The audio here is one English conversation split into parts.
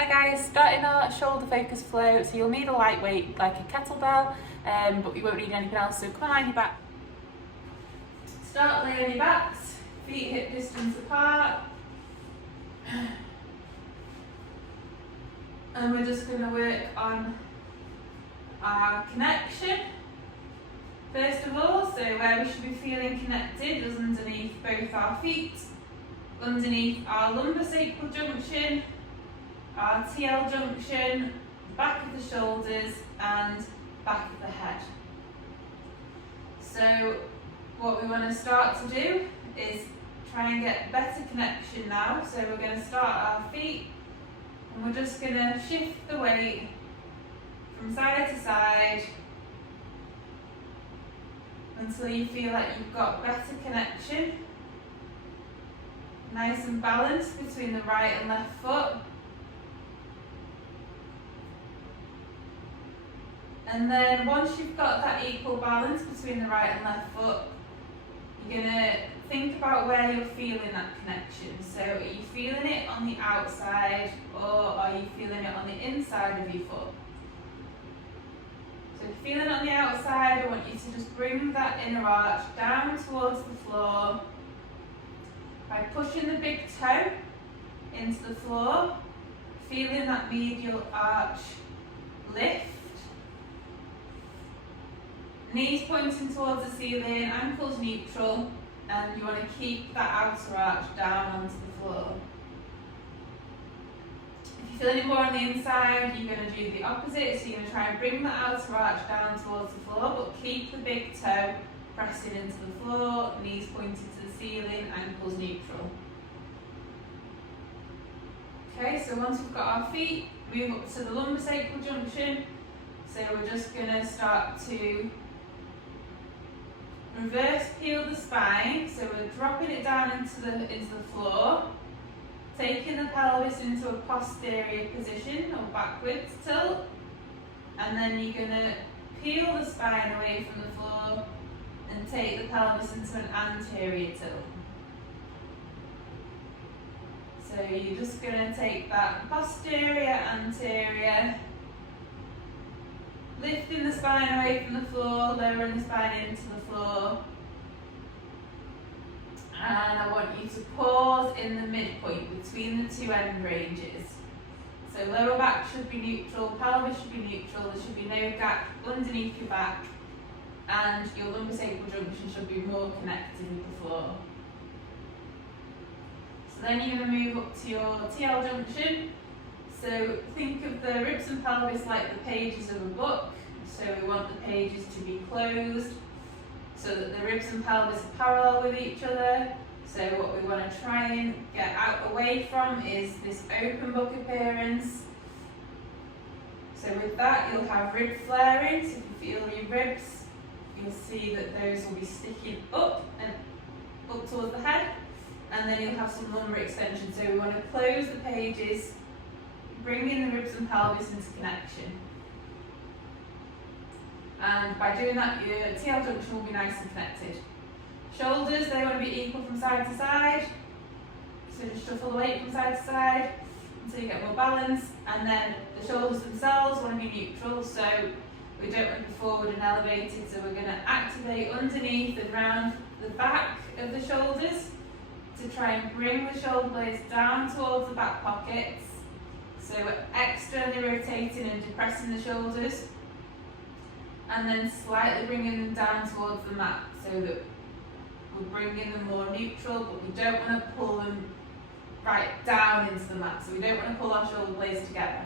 Hi guys, starting our shoulder focus flow, so you'll need a lightweight like a kettlebell, but you won't need anything else, so come on your back. Start laying on your backs, feet hip distance apart. And we're just going to work on our connection. First of all, so where we should be feeling connected is underneath both our feet, underneath our lumbosacral junction, our TL junction, back of the shoulders and back of the head. So what we want to start to do is try and get better connection now. So we're going to start our feet and we're just going to shift the weight from side to side until you feel like you've got better connection. Nice and balanced between the right and left foot. And then once you've got that equal balance between the right and left foot, you're going to think about where you're feeling that connection. So are you feeling it on the outside or are you feeling it on the inside of your foot? So if you're feeling it on the outside, I want you to just bring that inner arch down towards the floor by pushing the big toe into the floor, feeling that medial arch lift. Knees pointing towards the ceiling, ankles neutral, and you want to keep that outer arch down onto the floor. If you're feeling it more on the inside, you're going to do the opposite. So you're going to try and bring that outer arch down towards the floor, but keep the big toe pressing into the floor, knees pointing to the ceiling, ankles neutral. Okay, so once we've got our feet, move up to the lumbosacral junction. So we're just going to start to reverse peel the spine, so we're dropping it down into the floor, taking the pelvis into a posterior position or backwards tilt, and then you're going to peel the spine away from the floor and take the pelvis into an anterior tilt. So you're just going to take that posterior, anterior, lifting the spine away from the floor, lowering the spine into the floor. And I want you to pause in the midpoint between the two end ranges. So lower back should be neutral, pelvis should be neutral, there should be no gap underneath your back, and your lumbosacral junction should be more connected with the floor. So then you're going to move up to your TL junction. So think of the ribs and pelvis like the pages of a book. So we want the pages to be closed so that the ribs and pelvis are parallel with each other. So what we want to try and get out away from is this open book appearance. So with that you'll have rib flaring. So if you feel your ribs, you'll see that those will be sticking up and up towards the head. And then you'll have some lumbar extension. So we want to close the pages, bringing the ribs and pelvis into connection. And by doing that, your TL junction will be nice and connected. Shoulders, they want to be equal from side to side. So just shuffle the weight from side to side until you get more balance. And then the shoulders themselves want to be neutral, so we don't want to be forward and elevated. So we're going to activate underneath and round the back of the shoulders to try and bring the shoulder blades down towards the back pockets. So we're externally rotating and depressing the shoulders, and then slightly bringing them down towards the mat so that we're bringing them more neutral, but we don't want to pull them right down into the mat, so we don't want to pull our shoulder blades together.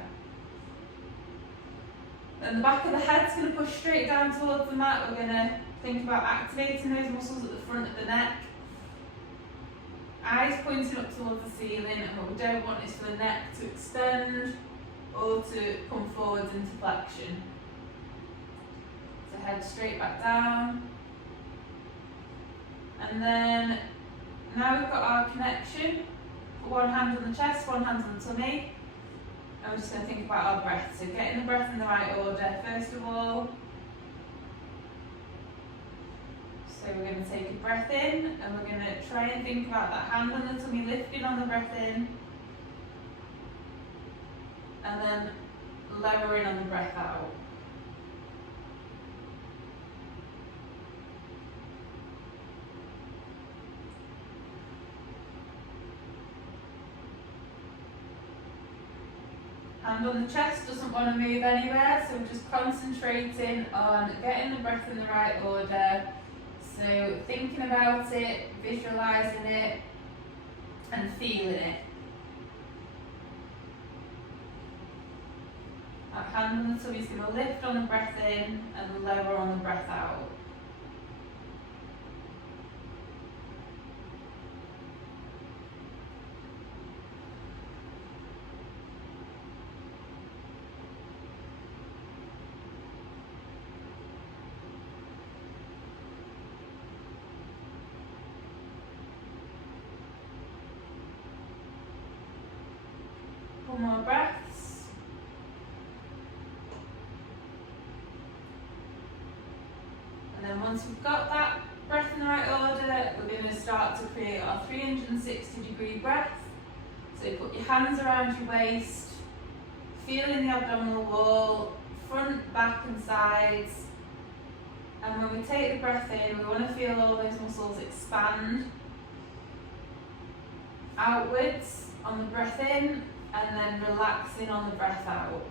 Then the back of the head's going to push straight down towards the mat. We're going to think about activating those muscles at the front of the neck. Eyes pointing up towards the ceiling, and what we don't want is for the neck to extend or to come forwards into flexion. So head straight back down. And then now we've got our connection. Put one hand on the chest, one hand on the tummy. And we're just going to think about our breath. So getting the breath in the right order first of all. So we're going to take a breath in, and we're going to try and think about that hand on the tummy lifting on the breath in. and then lowering on the breath out. Hand on the chest, doesn't want to move anywhere, so we're just concentrating on getting the breath in the right order. So thinking about it, visualising it, and feeling it. That hand on the tummy is going to lift on the breath in and lower on the breath out. Couple more breaths. And then once we've got that breath in the right order, we're going to start to create our 360-degree breath. So put your hands around your waist, feeling the abdominal wall, front, back and sides. And when we take the breath in, we want to feel all those muscles expand outwards on the breath in, and then relaxing on the breath out.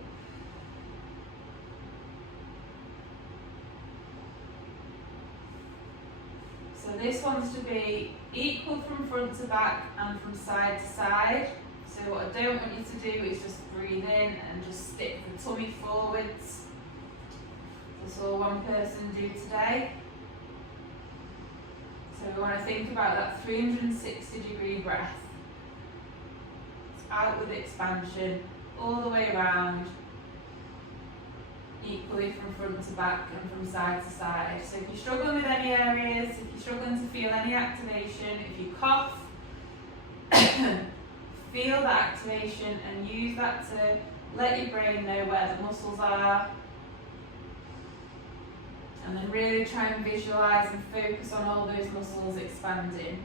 So this wants to be equal from front to back and from side to side. So what I don't want you to do is just breathe in and just stick the tummy forwards. That's all one person do today. So we want to think about that 360-degree breath. Outward expansion all the way around, equally from front to back and from side to side. So if you're struggling with any areas, if you're struggling to feel any activation, if you cough, feel the activation and use that to let your brain know where the muscles are. And then really try and visualise and focus on all those muscles expanding.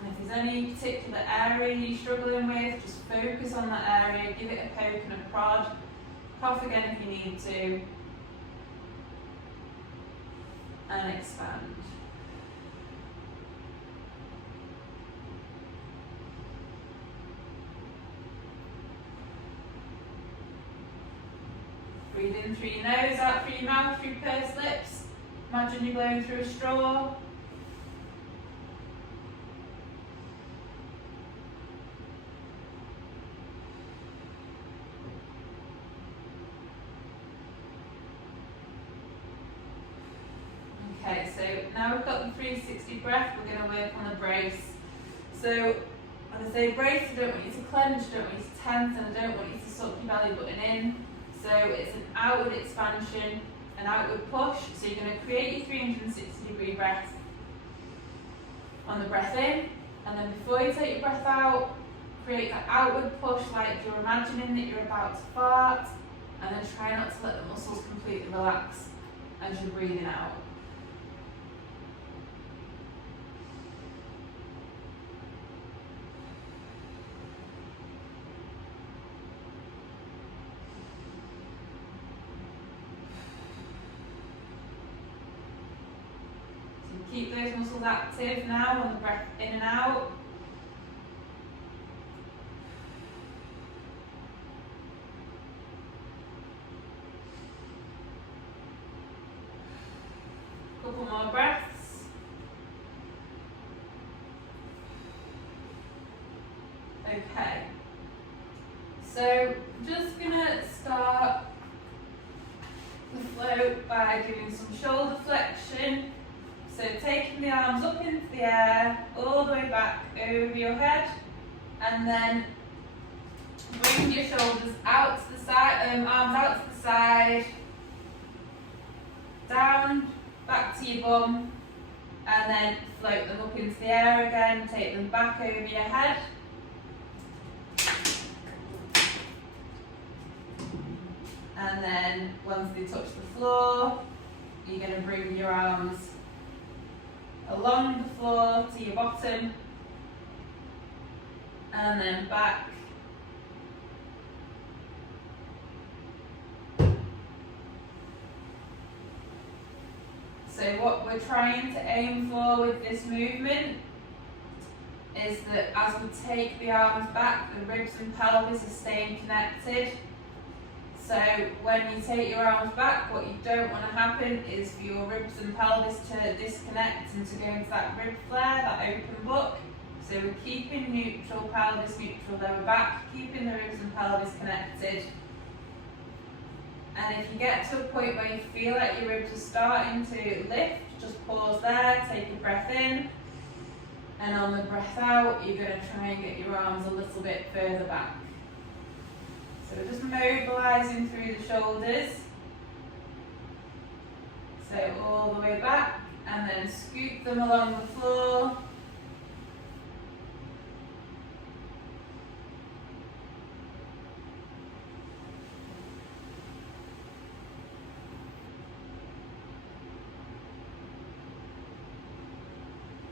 And if there's any particular area you're struggling with, just focus on that area, give it a poke and a prod. Cough again if you need to. And expand. Breathe in through your nose, out through your mouth, through pursed lips. Imagine you're blowing through a straw. Okay, so now we've got the 360 breath, we're going to work on the brace. So when I say brace, I don't want you to clench, I don't want you to tense, and I don't want you to suck your belly button in. So it's an outward expansion, an outward push. So you're going to create your 360-degree breath on the breath in, and then before you take your breath out, create that outward push like you're imagining that you're about to fart, and then try not to let the muscles completely relax as you're breathing out. Keep those muscles active now on the breath in and out. Couple more breaths. Okay. So just gonna start the flow by doing some shoulder flexion. So taking the arms up into the air, all the way back over your head, and then bring your shoulders out to the side, arms out to the side, down, back to your bum, and then float them up into the air again, take them back over your head. And then once they touch the floor, you're going to bring your arms along the floor to your bottom, and then back So what we're trying to aim for with this movement is that as we take the arms back, the ribs and pelvis are staying connected. So when you take your arms back, what you don't want to happen is for your ribs and pelvis to disconnect and to go into that rib flare, that open book. So we're keeping neutral, pelvis neutral, lower back, keeping the ribs and pelvis connected. And if you get to a point where you feel like your ribs are starting to lift, just pause there, take a breath in. And on the breath out, you're going to try and get your arms a little bit further back. So we're just mobilising through the shoulders. So all the way back, and then scoop them along the floor.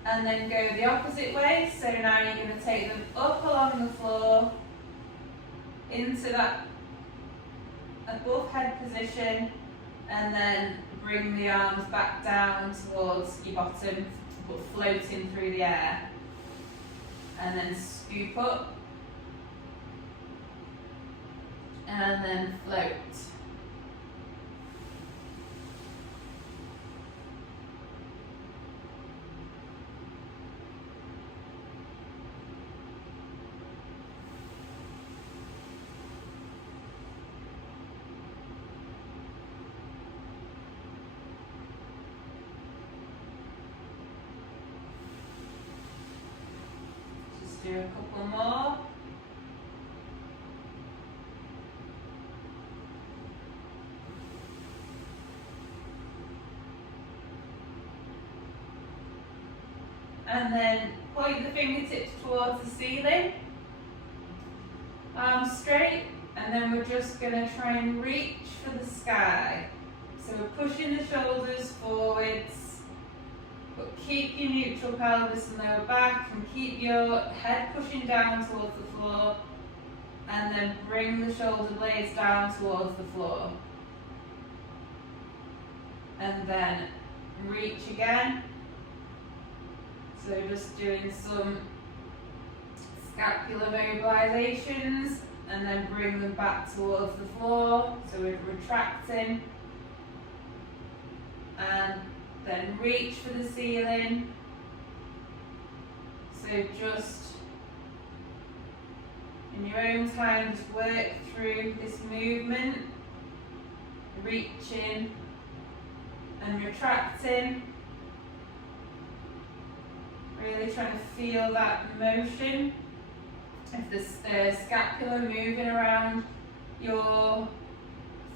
And then go the opposite way. So now you're going to take them up along the floor, into that above head position, and then bring the arms back down towards your bottom, but floating through the air. And then scoop up, and then float. Do a couple more. And then point the fingertips towards the ceiling. Arms straight, and then we're just going to try and reach for the sky. So we're pushing the shoulders forwards. But keep your neutral pelvis and lower back, and keep your head pushing down towards the floor, and then bring the shoulder blades down towards the floor. And then reach again. So just doing some scapular mobilizations, and then bring them back towards the floor. So we're retracting, and then reach for the ceiling. So just in your own time, just work through this movement, reaching and retracting. Really trying to feel that motion of the scapula moving around your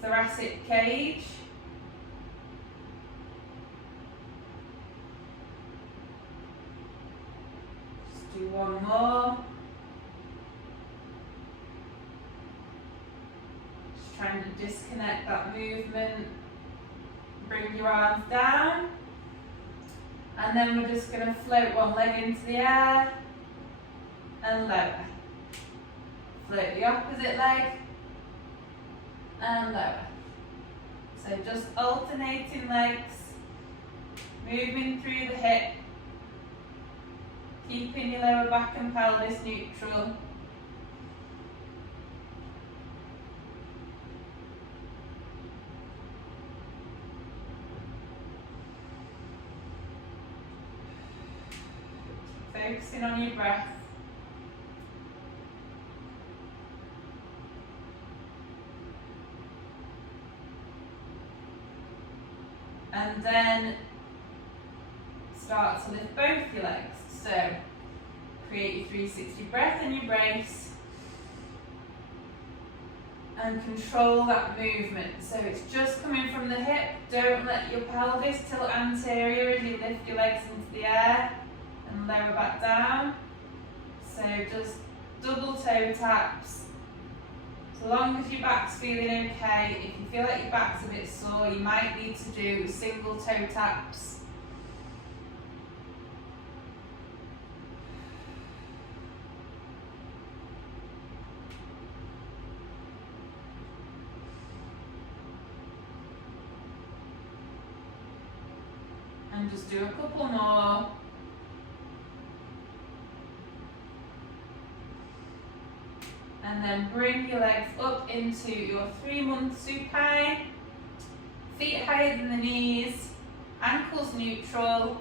thoracic cage. Do one more. Just trying to disconnect that movement. Bring your arms down. And then we're just going to float one leg into the air and lower. Float the opposite leg and lower. So just alternating legs, moving through the hip, keeping your lower back and pelvis neutral. Focusing on your breath. And then start to lift both your legs. So create your 360 breath in your brace and control that movement. So it's just coming from the hip. Don't let your pelvis tilt anterior as you lift your legs into the air and lower back down. So just double toe taps. So long as your back's feeling okay, if you feel like your back's a bit sore, you might need to do single toe taps. And just do a couple more. And then bring your legs up into your 3-month supine. Feet higher than the knees, ankles neutral,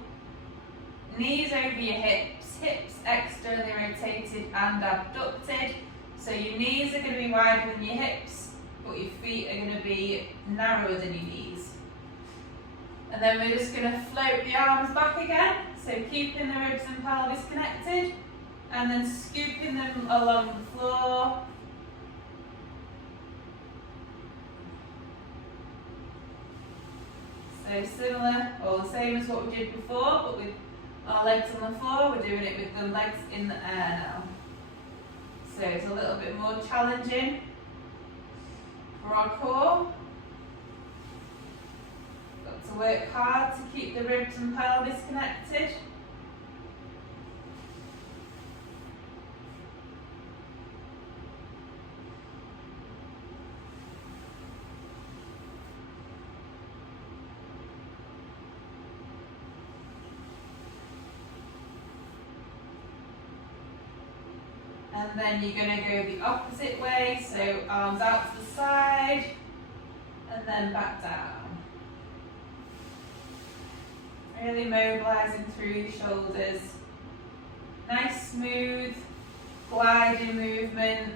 knees over your hips, hips externally rotated and abducted. So your knees are going to be wider than your hips, but your feet are going to be narrower than your knees. And then we're just going to float the arms back again, so keeping the ribs and pelvis connected, and then scooping them along the floor. So similar, or the same as what we did before, but with our legs on the floor, we're doing it with the legs in the air now. So it's a little bit more challenging for our core. Got to work hard to keep the ribs and pelvis connected. And then you're going to go the opposite way, so arms out to the side, and then back down. Really mobilising through your shoulders. Nice, smooth, gliding movement.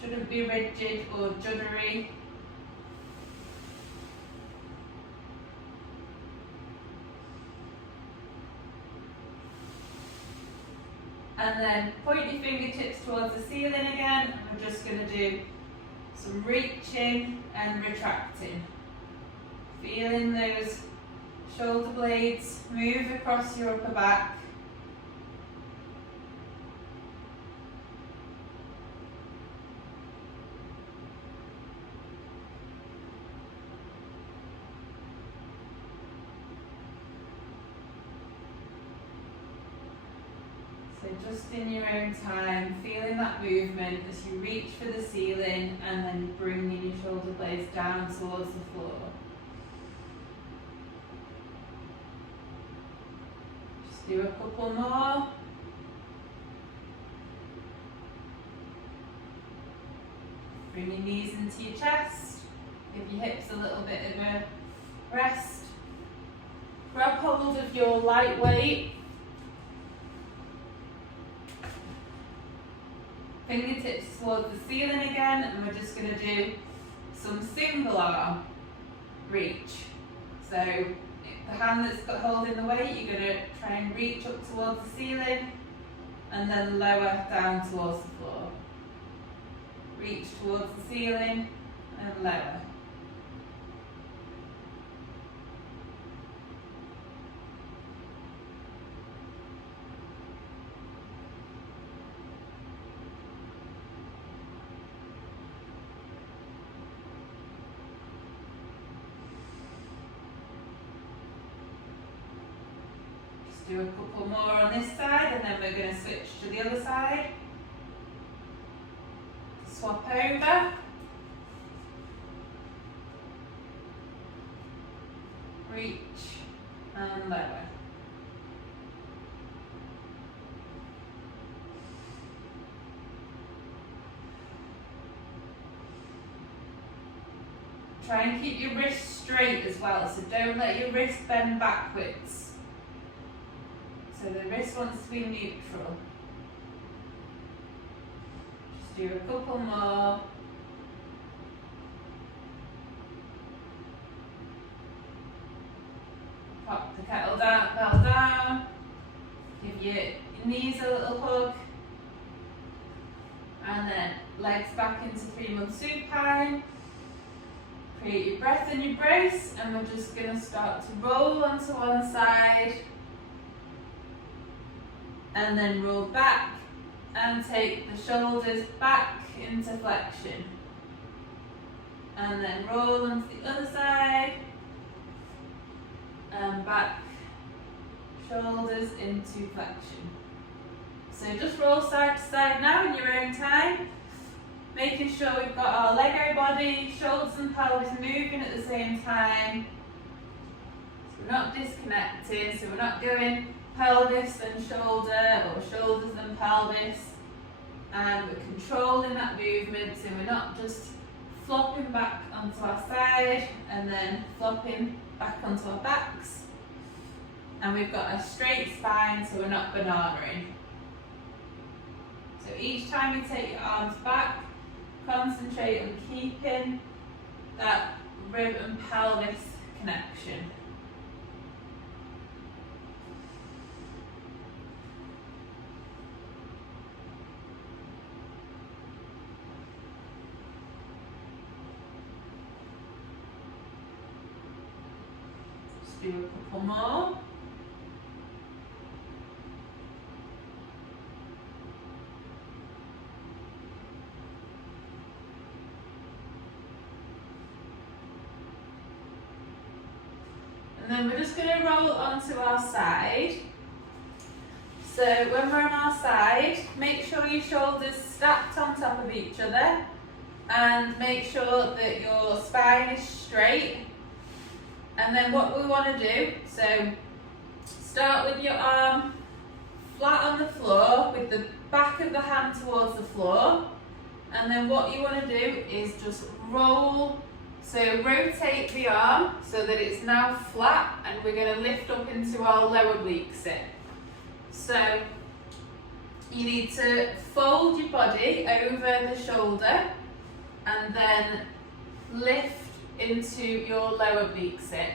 Shouldn't be rigid or juddery. And then point your fingertips towards the ceiling again, and we're just going to do some reaching and retracting. Feeling those shoulder blades move across your upper back. So just in your own time, feeling that movement as you reach for the ceiling and then bringing your shoulder blades down towards the floor. Just do a couple more. Bring your knees into your chest. Give your hips a little bit of a rest. Grab hold of your light weight. Fingertips towards the ceiling again, and we're just going to do some single arm reach. So the hand that's got holding the weight, you're going to try and reach up towards the ceiling and then lower down towards the floor. Reach towards the ceiling and lower. Do a couple more on this side, and then we're going to switch to the other side. Swap over. Reach and lower. Try and keep your wrists straight as well, so don't let your wrist bend backwards. So the wrist wants to be neutral. Just do a couple more. Pop the kettle down, bell down. Give your knees a little hug. And then legs back into 3-month supine. Create your breath and your brace, and we're just going to start to roll onto one side. And then roll back and take the shoulders back into flexion. And then roll onto the other side and back, shoulders into flexion. So just roll side to side now in your own time, making sure we've got our Lego body, shoulders and pelvis moving at the same time. We're not disconnecting, so we're not going pelvis then shoulder or shoulders then pelvis. And we're controlling that movement, so we're not just flopping back onto our side and then flopping back onto our backs. And we've got a straight spine, so we're not bananaing. So each time you take your arms back, concentrate on keeping that rib and pelvis connection. Just do a couple more. And then we're just going to roll onto our side. So when we're on our side, make sure your shoulders stacked on top of each other and make sure that your spine is straight. And then what we want to do, so start with your arm flat on the floor with the back of the hand towards the floor. And then what you want to do is just roll. So rotate the arm so that it's now flat, and we're going to lift up into our lower oblique sit. So you need to fold your body over the shoulder and then lift into your lower oblique sit.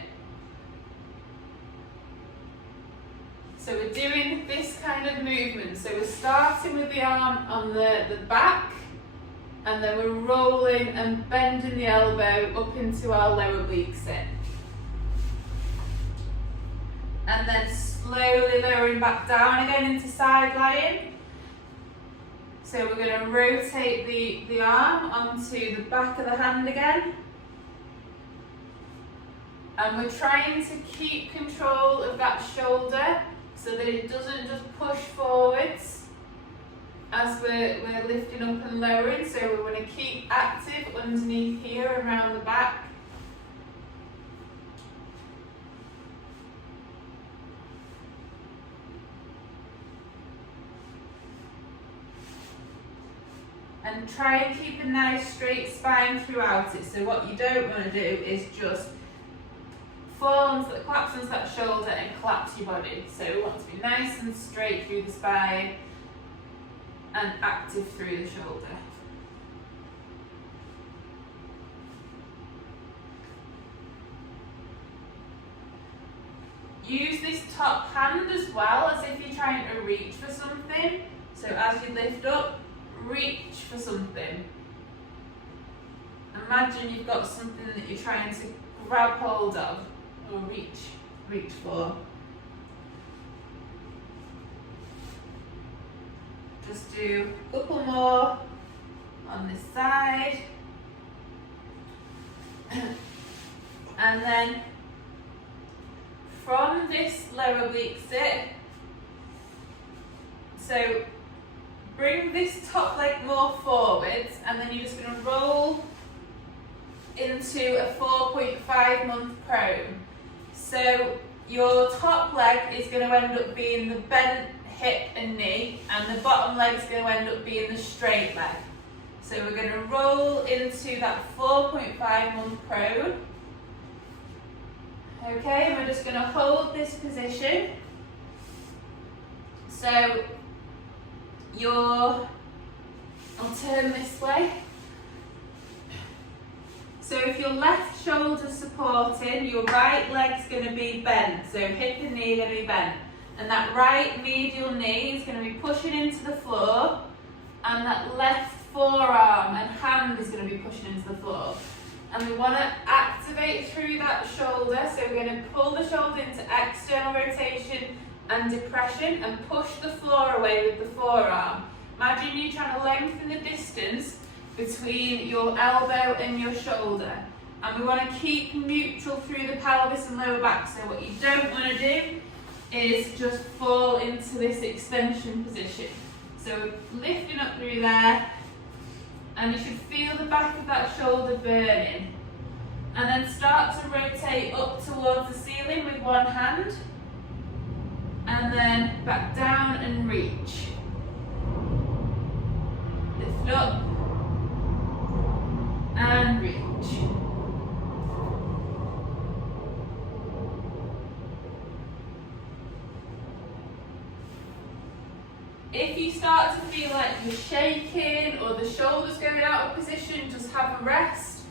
So we're doing this kind of movement. So we're starting with the arm on the back, and then we're rolling and bending the elbow up into our lower oblique sit. And then slowly lowering back down again into side lying. So we're going to rotate the arm onto the back of the hand again. And we're trying to keep control of that shoulder so that it doesn't just push forwards as we're lifting up and lowering. So we want to keep active underneath here and around the back. And try and keep a nice straight spine throughout it. So what you don't want to do is just collapse into that shoulder and collapse your body. So we want to be nice and straight through the spine and active through the shoulder. Use this top hand as well as if you're trying to reach for something. So as you lift up, reach for something. Imagine you've got something that you're trying to grab hold of or reach for. Just do a couple more on this side. And then from this lower oblique sit, so bring this top leg more forwards, and then you're just going to roll into a 4.5 month prone. So your top leg is going to end up being the bent hip and knee, and the bottom leg is going to end up being the straight leg. So we're going to roll into that 4.5 month prone. Okay, and we're just going to hold this position. So I'll turn this way. So if your left shoulder's supporting, your right leg's going to be bent. So hip and knee are going to be bent. And that right medial knee is going to be pushing into the floor. And that left forearm and hand is going to be pushing into the floor. And we want to activate through that shoulder. So we're going to pull the shoulder into external rotation and depression and push the floor away with the forearm. Imagine you trying to lengthen the distance between your elbow and your shoulder. And we want to keep neutral through the pelvis and lower back. So what you don't want to do is just fall into this extension position. So lifting up through there, and you should feel the back of that shoulder burning. And then start to rotate up towards the ceiling with one hand. And then back down and reach. Lift up and reach. If you start to feel like you're shaking or the shoulders going out of position, just have a rest.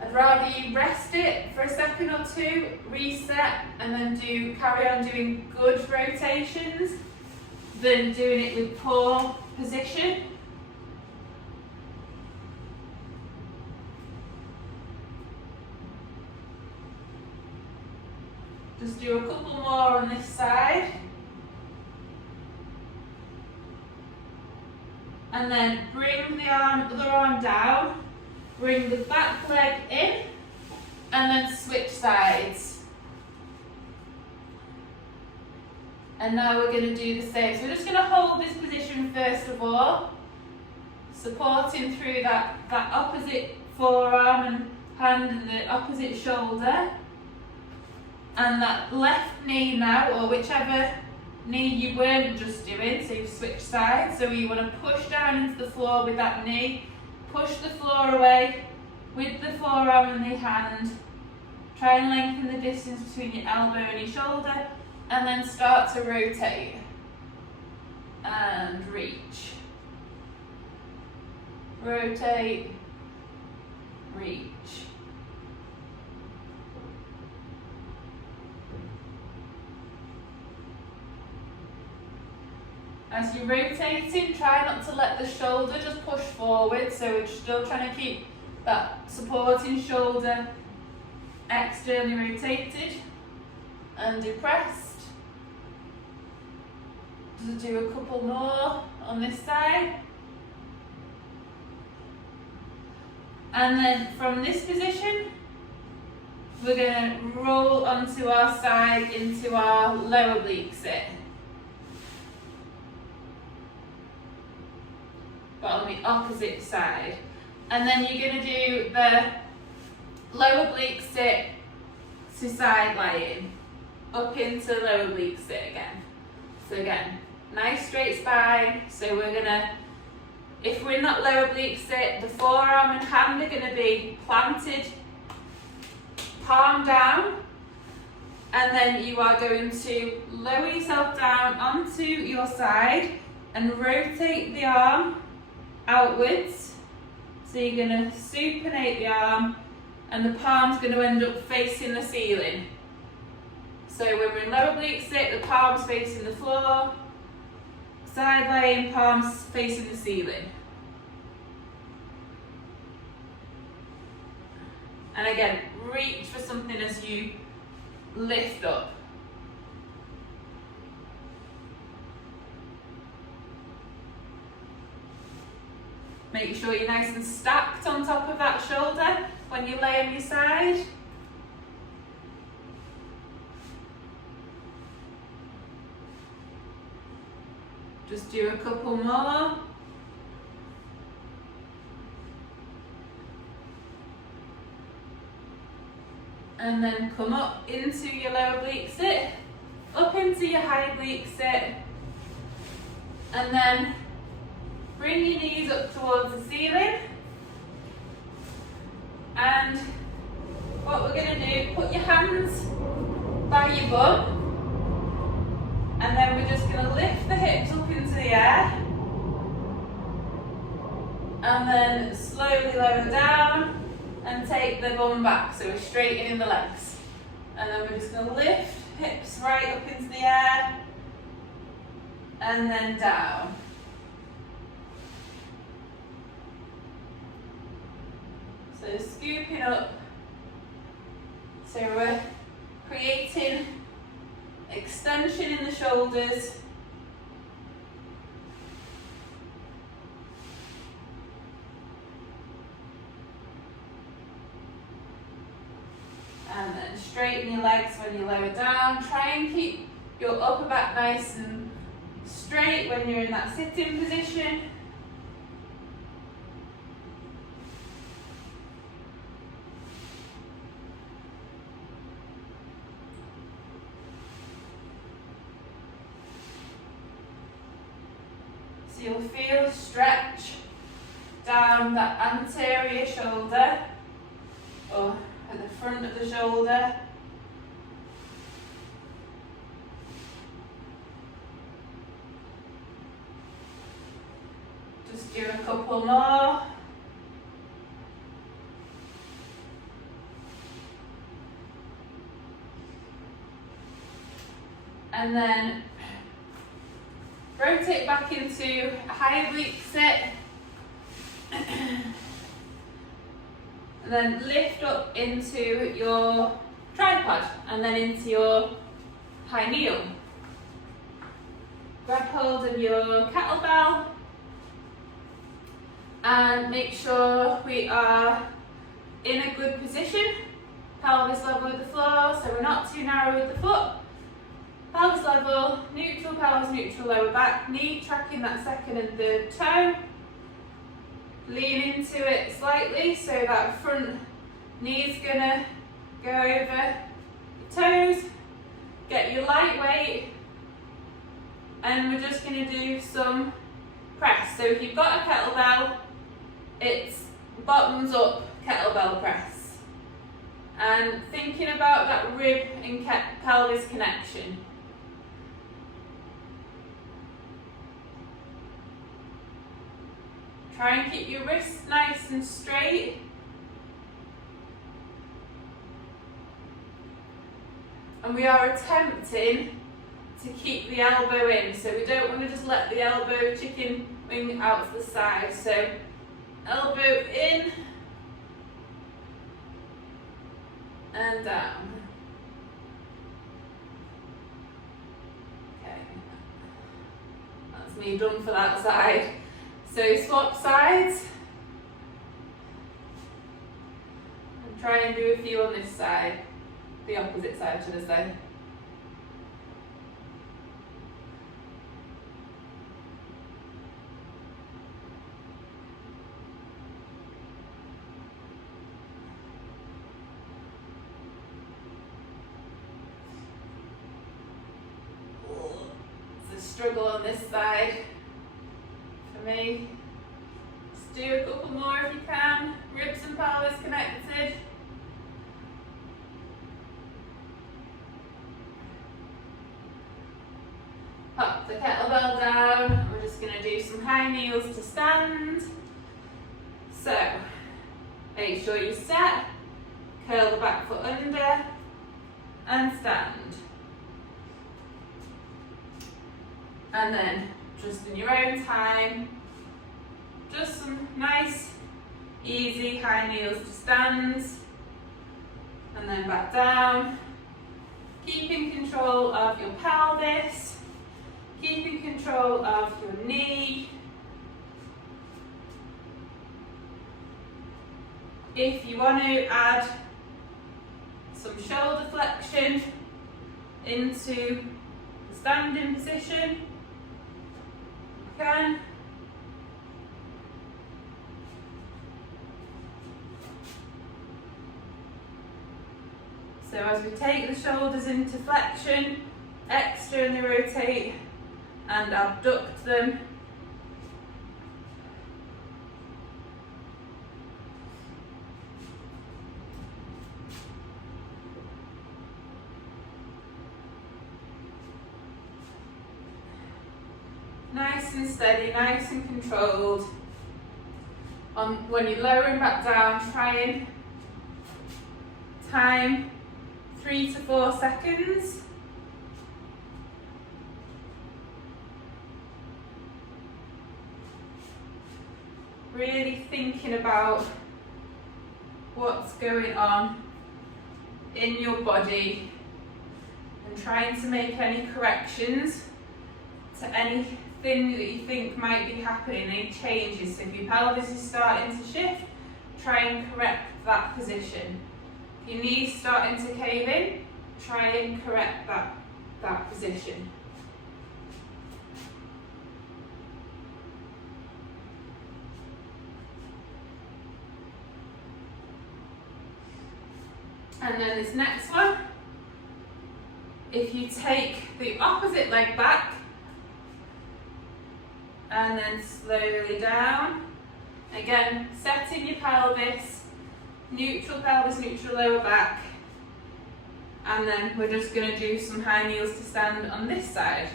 I'd rather you rest it for a second or two, reset, and then carry on doing good rotations than doing it with poor position. Just do a couple more on this side. And then bring the other arm down, bring the back leg in, and then switch sides. And now we're going to do the same. So we're just going to hold this position first of all, supporting through that opposite forearm and hand and the opposite shoulder. And that left knee now, or whichever knee you weren't just doing, so you've switched sides. So you want to push down into the floor with that knee, push the floor away with the forearm and the hand. Try and lengthen the distance between your elbow and your shoulder, and then start to rotate and reach. Rotate, reach. As you're rotating, try not to let the shoulder just push forward, so we're still trying to keep that supporting shoulder externally rotated and depressed. Just do a couple more on this side. And then from this position, we're going to roll onto our side into our lower oblique sit. But on the opposite side. And then you're going to do the lower oblique sit to side lying, up into lower oblique sit again. So again, nice straight spine. So we're going to, if we're in that lower oblique sit, the forearm and hand are going to be planted, palm down, and then you are going to lower yourself down onto your side and rotate the arm outwards. So you're going to supinate the arm and the palm's going to end up facing the ceiling. So when we're in lower oblique sit, the palm's facing the floor, side laying, palms facing the ceiling. And again, reach for something as you lift up. Make sure you're nice and stacked on top of that shoulder when you lay on your side. Just do a couple more. And then come up into your lower oblique sit, up into your high oblique sit, and then bring your knees up towards the ceiling. And what we're going to do, put your hands by your bum, and then we're just going to lift the hips up into the air, and then slowly lower down and take the bum back, so we're straightening the legs. And then we're just going to lift hips right up into the air, and then down. So scooping up, so we're creating extension in the shoulders, and then straighten your legs when you lower down. Try and keep your upper back nice and straight when you're in that sitting position. you'll feel stretch down that anterior shoulder or at the front of the shoulder. Just do a couple more. And then rotate back into a high oblique sit. And then lift up into your tripod and then into your high kneel. Grab hold of your kettlebell and make sure we are in a good position. Pelvis level with the floor, so we're not too narrow with the foot. Pelvis level, neutral pelvis, neutral lower back, knee tracking that second and third toe. Lean into it slightly so that front knee's gonna go over your toes. Get your light weight and we're just gonna do some press. So if you've got a kettlebell, it's bottoms up kettlebell press. And thinking about that rib and pelvis connection. Try and keep your wrists nice and straight. And we are attempting to keep the elbow in, so we don't want to just let the elbow chicken wing out to the side. So elbow in and down. Okay, that's me done for that side. So swap sides and try and do a few on this side, the opposite side should I say. It's a struggle on this side. Me. Just do a couple more if you can. Ribs and pelvis connected. Pop the kettlebell down. We're just going to do some high kneels to stand. So, make sure you set, curl the back foot under, and stand. And then, just in your own time, just some nice, easy high kneels to stands, and then back down. Keeping control of your pelvis, keeping control of your knee. If you want to add some shoulder flexion into the standing position, you can. So as we take the shoulders into flexion, externally rotate and abduct them. Nice and steady, nice and controlled. When you're lowering back down, try and time 3 to 4 seconds. Really thinking about what's going on in your body and trying to make any corrections to anything that you think might be happening, any changes. So if your pelvis is starting to shift, try and correct that position. If your knees starting to cave in, try and correct that position. And then this next one, if you take the opposite leg back and then slowly down. Again, setting your pelvis, neutral pelvis, neutral lower back. And then we're just going to do some high kneels to stand on this side.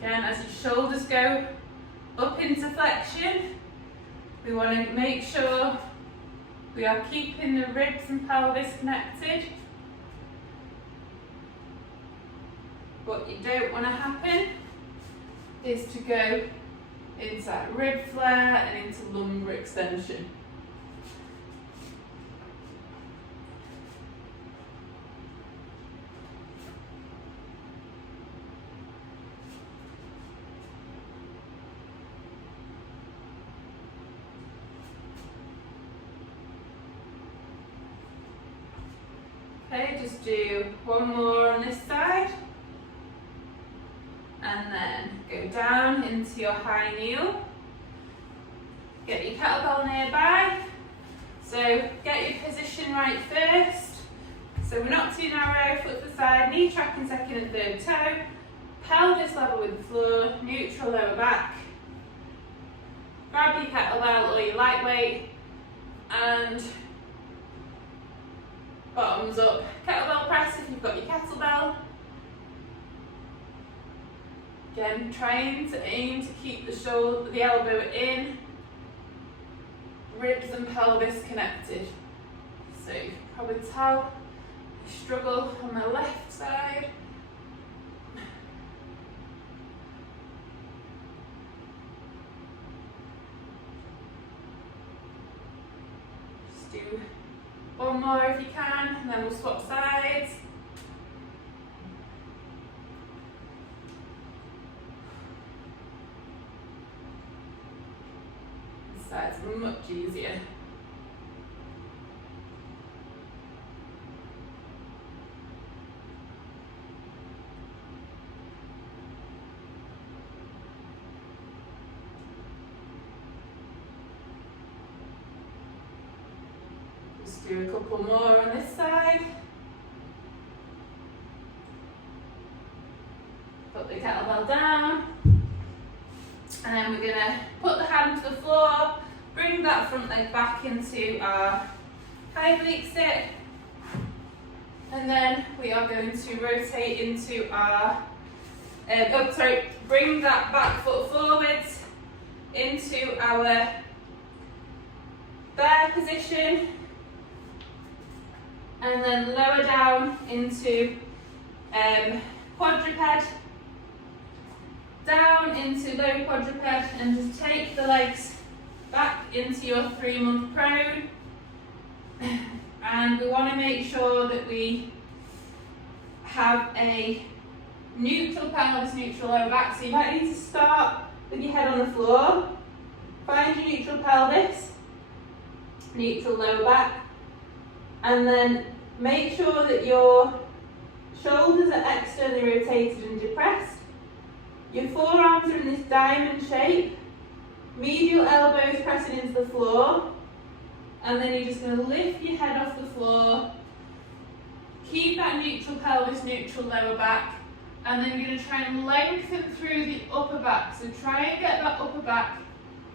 Again, as your shoulders go up into flexion, we want to make sure we are keeping the ribs and pelvis connected. What you don't want to happen is to go into that rib flare and into lumbar extension. Okay, just do one more on this side. And then go down into your high kneel. Get your kettlebell nearby. So get your position right first. So we're not too narrow, foot to the side, knee tracking second and third toe. Pelvis level with the floor, neutral lower back. Grab your kettlebell or your lightweight and bottoms up. Kettlebell press if you've got your kettlebell. Again, trying to aim to keep the elbow in, ribs and pelvis connected. So you can probably tell I struggle on the left side. Just do one more if you can, and then we'll swap sides. This side's much easier. Do a couple more on this side. Put the kettlebell down. And then we're going to put the hand to the floor, bring that front leg back into our high oblique sit. And then we are going to rotate into our, bring that back foot forwards into our bear position. And then lower down into quadruped, down into low quadruped, and just take the legs back into your 3-month prone. And we want to make sure that we have a neutral pelvis, neutral lower back. So you might need to start with your head on the floor, find your neutral pelvis, neutral lower back, and then make sure that your shoulders are externally rotated and depressed. Your forearms are in this diamond shape. Medial elbows pressing into the floor. And then you're just going to lift your head off the floor. Keep that neutral pelvis, neutral lower back. And then you're going to try and lengthen through the upper back. So try and get that upper back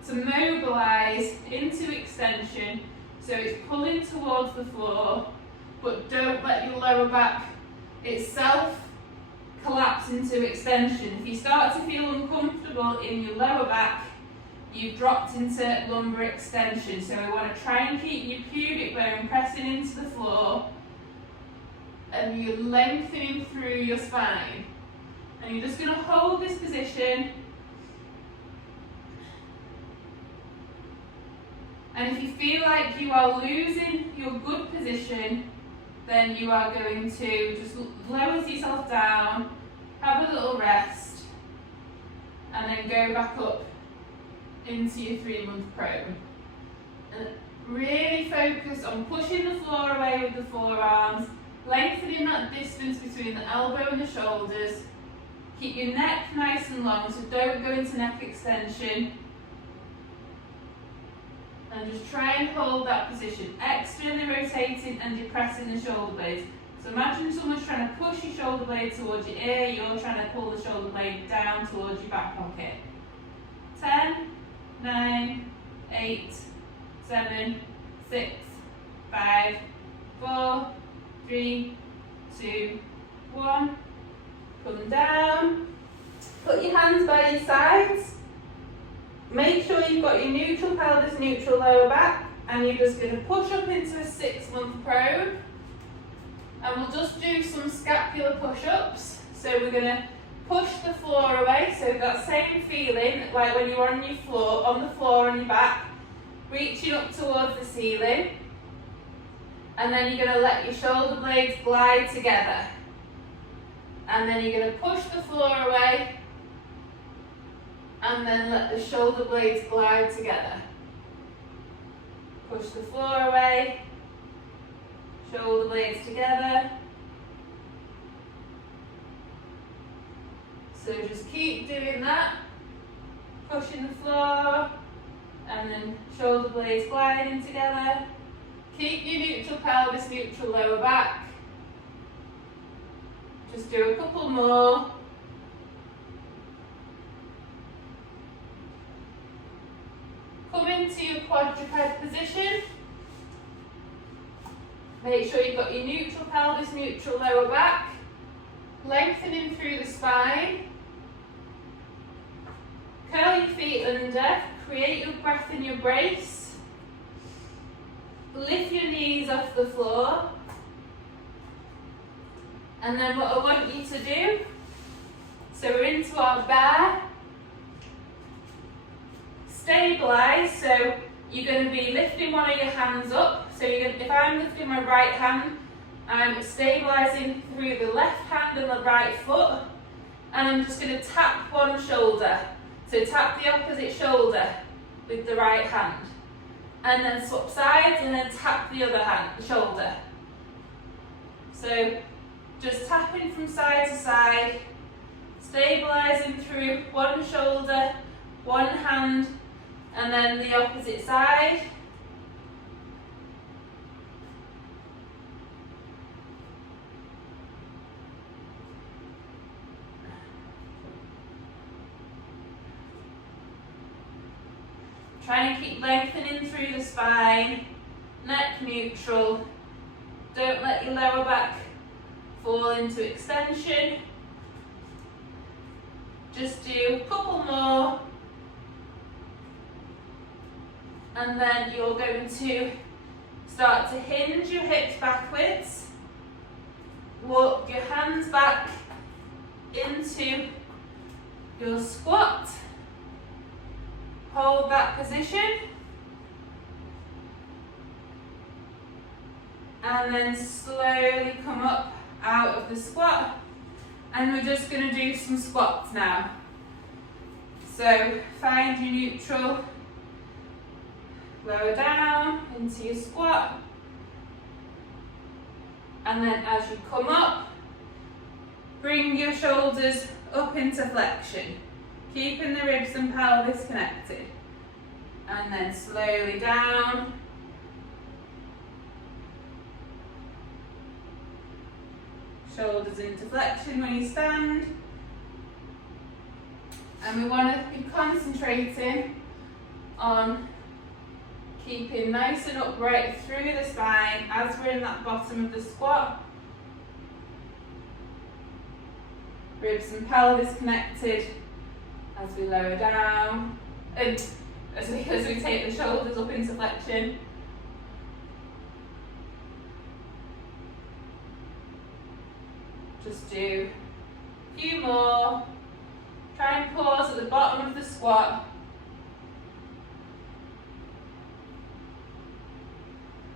to mobilize into extension. So it's pulling towards the floor, but don't let your lower back itself collapse into extension. If you start to feel uncomfortable in your lower back, you've dropped into lumbar extension. So we want to try and keep your pubic bone pressing into the floor, and you're lengthening through your spine. And you're just going to hold this position. And if you feel like you are losing your good position, then you are going to just lower yourself down, have a little rest, and then go back up into your 3-month prone. And really focus on pushing the floor away with the forearms, lengthening that distance between the elbow and the shoulders, Keep your neck nice and long, so don't go into neck extension. And just try and hold that position, externally rotating and depressing the shoulder blades. So imagine someone's trying to push your shoulder blade towards your ear, you're trying to pull the shoulder blade down towards your back pocket. 10, 9, 8, 7, 6, 5, 4, 3, 2, 1. Come down. Put your hands by your sides. Make sure you've got your neutral pelvis, neutral lower back, and you're just going to push up into a 6-month probe. And we'll just do some scapular push-ups. So we're going to push the floor away. So that same feeling like when you're on the floor on your back, reaching up towards the ceiling. And then you're going to let your shoulder blades glide together. And then you're going to push the floor away. And then let the shoulder blades glide together. Push the floor away. Shoulder blades together. So just keep doing that. Pushing the floor. And then shoulder blades gliding together. Keep your neutral pelvis, neutral lower back. Just do a couple more. Come into your quadruped position. Make sure you've got your neutral pelvis, neutral lower back. Lengthening through the spine. Curl your feet under. Create your breath in your brace. Lift your knees off the floor. And then what I want you to do, so we're into our bear. Stabilize, so you're going to be lifting one of your hands up. So if I'm lifting my right hand, I'm stabilizing through the left hand and the right foot. And I'm just going to tap one shoulder. So tap the opposite shoulder with the right hand. And then swap sides and then tap the other hand, the shoulder. So just tapping from side to side, stabilizing through one shoulder, one hand, and then the opposite side. Try and keep lengthening through the spine, neck neutral. Don't let your lower back fall into extension. Just do a couple more. And then you're going to start to hinge your hips backwards. Walk your hands back into your squat. Hold that position. And then slowly come up out of the squat. And we're just going to do some squats now. So find your neutral. Lower down into your squat. And then as you come up, bring your shoulders up into flexion, keeping the ribs and pelvis connected. And then slowly down. Shoulders into flexion when you stand. And we want to be concentrating on keeping nice and upright through the spine as we're in that bottom of the squat. Ribs and pelvis connected as we lower down. And as we take the shoulders up into flexion. Just do a few more. Try and pause at the bottom of the squat.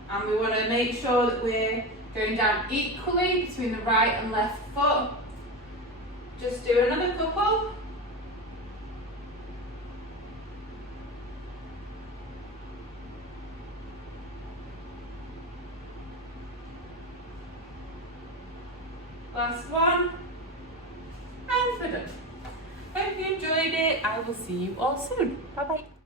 And we want to make sure that we're going down equally between the right and left foot. Just do another couple. Last one. And confident. Hope you enjoyed it. I will see you all soon. Bye bye.